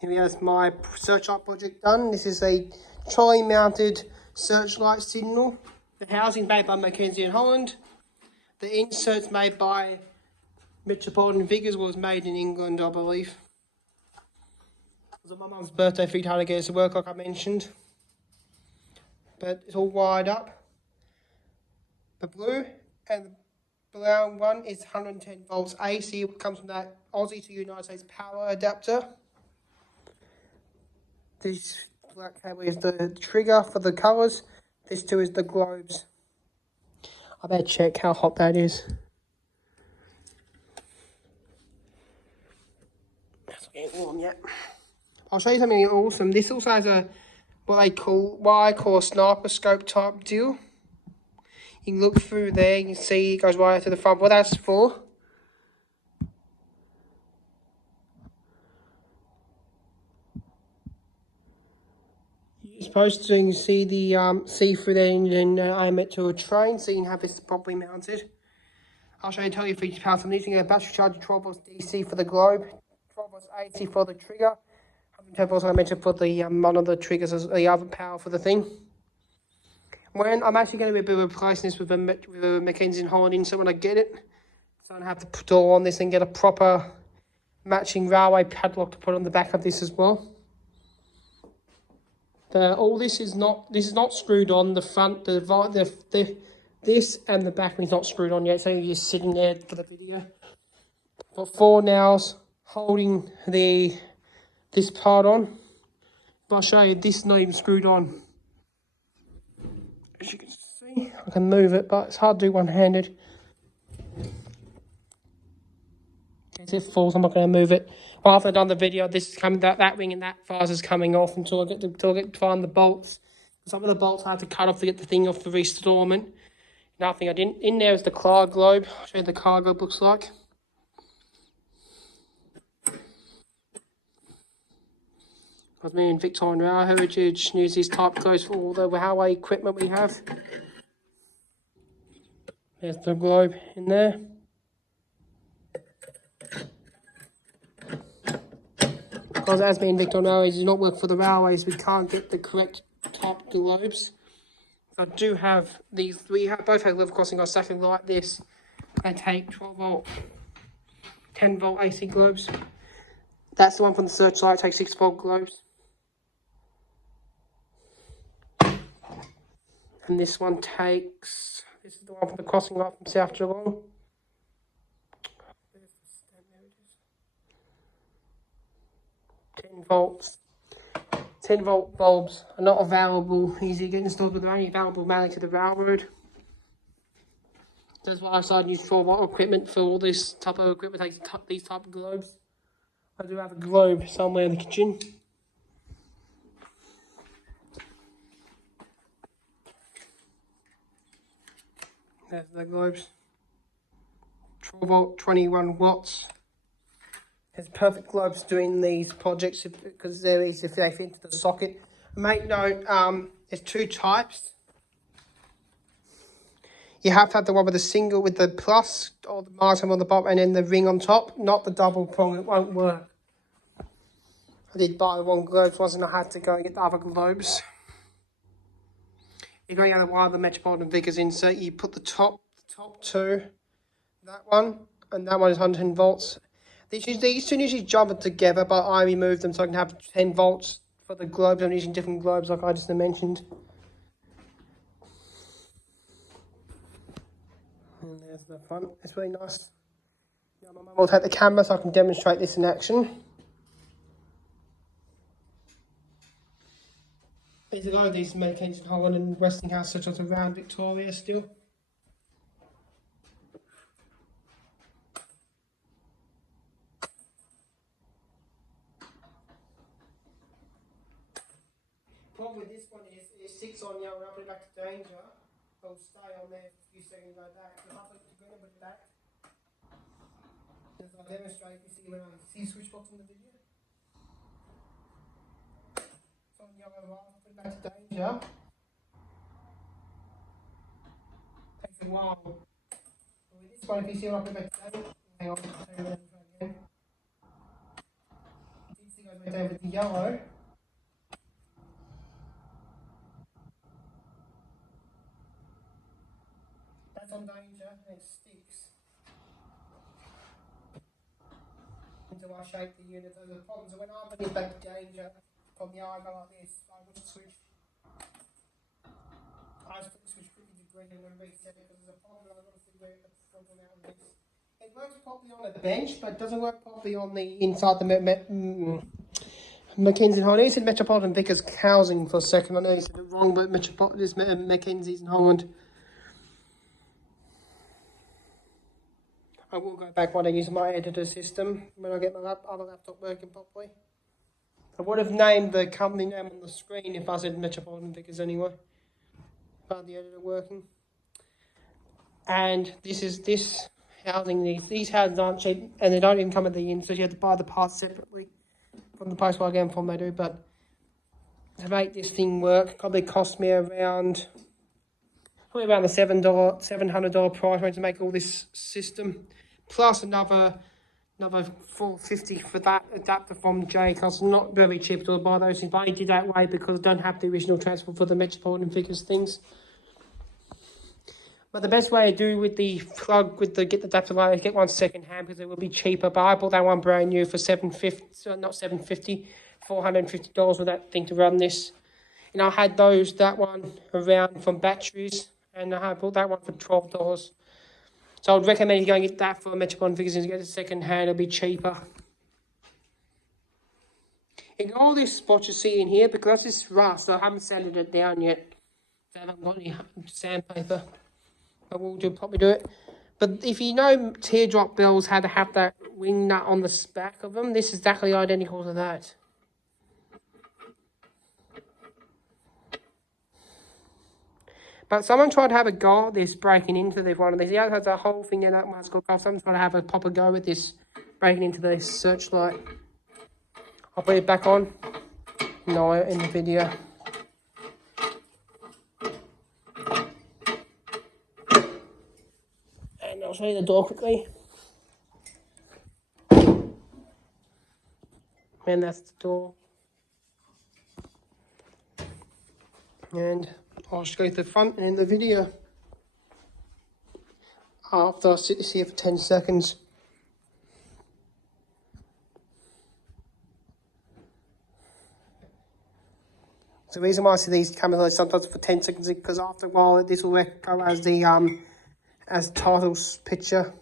Here we have my searchlight project done. This is a trolley mounted searchlight signal. The housing made by Mackenzie and Holland. The inserts made by Metropolitan Figures was made in England, I believe. It was on my mum's birthday for hard to get us to work, like I mentioned. But it's all wired up. The blue and the brown one is 110 volts AC. It comes from that Aussie to United States power adapter. This black cable is the trigger for the colours. This too is the globes. I better check how hot that is. It's not getting warm yet. I'll show you something awesome. This also has a what I call a sniper scope type deal. You can look through there, you can see it goes right out to the front. What that's for? You're supposed to see the see through there and then aim it to a train, so you can have this properly mounted. I'll show you tell you features power. So I'm using a battery charger 12 volts DC for the globe, 12 volts AC for the trigger, 110 volts I mentioned for the one of the triggers as the other power for the thing. When I'm actually going to be replacing this with a Mackenzie and Holland insert when I get it, so I don't have to put all on this and get a proper matching railway padlock to put on the back of this as well. All this is not screwed on. The front, this and the back is not screwed on yet, so you're just sitting there for the video. Got 4 nails holding this part on. But I'll show you, this is not even screwed on. As you can see, I can move it, but it's hard to do one-handed. If it falls, I'm not going to move it. Well, after I've done the video, this is coming, that ring and that vase is coming off until I get to find the bolts. Some of the bolts I have to cut off to get the thing off for restorement. Nothing I didn't. In there is the car globe. I'll show you what the car globe looks like. Because me and Victorian Rail Heritage use these type globes for all the railway equipment we have. There's the globe in there. Because as me and Victorian Rail Heritage do not work for the railways, we can't get the correct type globes. I do have these. We both have level crossing guards exactly like this. They take 12 volt, 10 volt AC globes. That's the one from the searchlight. Takes 6 volt globes. And this one takes. This is the one from the crossing light from South Geelong. 10 volts. 10 volt bulbs are not available, easy to get installed, but they're only available mainly to the railroad. That's why I decided to use 12 volt equipment for all this type of equipment, takes these type of globes. I do have a globe somewhere in the kitchen. There's the globes. 12 volt, 21 watts. There's perfect globes doing these projects because they're easy to fit into the socket. Make note, there's 2 types. You have to have the one with the single with the plus or the minus on the bottom and then the ring on top, not the double prong. It won't work. I did buy the wrong globes once and I had to go and get the other globes. You're going out of one of the Metropolitan Figures insert. You put the top 2, that one, and that one is 110 volts. These two usually jump together, but I removed them so I can have 10 volts for the globes. I'm using different globes like I just mentioned. And there's the front. It's really nice. Now my mum will take the camera so I can demonstrate this in action. There's a lot of these Mackenzie and Holland and Westinghouse such as around Victoria still. Problem with this one is it sits on you, when I put it back to danger, it'll stay on there for a few seconds like that. If I put it together with that, as I demonstrate, you see when I see switch box in the video. It's on yellow right, I put it back to danger. Takes a while. But with this one, if you see when I put it back to danger, hang on, I'll tell you again. You see it goes went over the yellow. That's on danger and it sticks until I shake the unit. So the problem is when I'm putting it back to danger, from the eye I go like this, I would switch. I just put the switch quickly to green and then reset it because there's a problem. I've got to see where the problem out of this. It works properly on the bench, but it doesn't work properly on the inside the Mackenzie and Holland. He said Metropolitan Vickers housing for a second. I know he said it wrong, but Metropolitan is Mackenzie's in Holland. I will go back when I use my editor system when I get my other laptop working properly. I would have named the company name on the screen if I said Metropolitan Vickers anyway. About the editor working. And this housing, these housings aren't cheap and they don't even come at the end, so you have to buy the parts separately from the post-wire form they do. But to make this thing work, probably cost me around the $700 price range to make all this system, plus another $450 for that adapter from J, because it's not very cheap to buy those things. But I did that way because I don't have the original transport for the Metropolitan Vickers things. But the best way to do with the plug, get the adapter light, is get one second hand because it will be cheaper. But I bought that one brand new for $450 with that thing to run this. And I had that one around from batteries, and I bought that one for $12. So I would recommend you go and get that for a Metropolitan Vickers and get it second hand, it'll be cheaper. Ignore all this spot you see in here because it's rust, so I haven't sanded it down yet. I haven't got any sandpaper. I will probably do it. But if you know teardrop bells had to have that wing nut on the back of them, this is exactly identical to that. But someone tried to have a go at this, breaking into one of these. Yeah, it has a whole thing in that one's got off. Someone's got to have a proper go with this, breaking into the searchlight. I'll put it back on. No, in the video. And I'll show you the door quickly. And that's the door. And I'll just go to the front and end the video after I sit this here for 10 seconds. The reason why I see these cameras sometimes for 10 seconds is because after a while this will go as the as titles picture.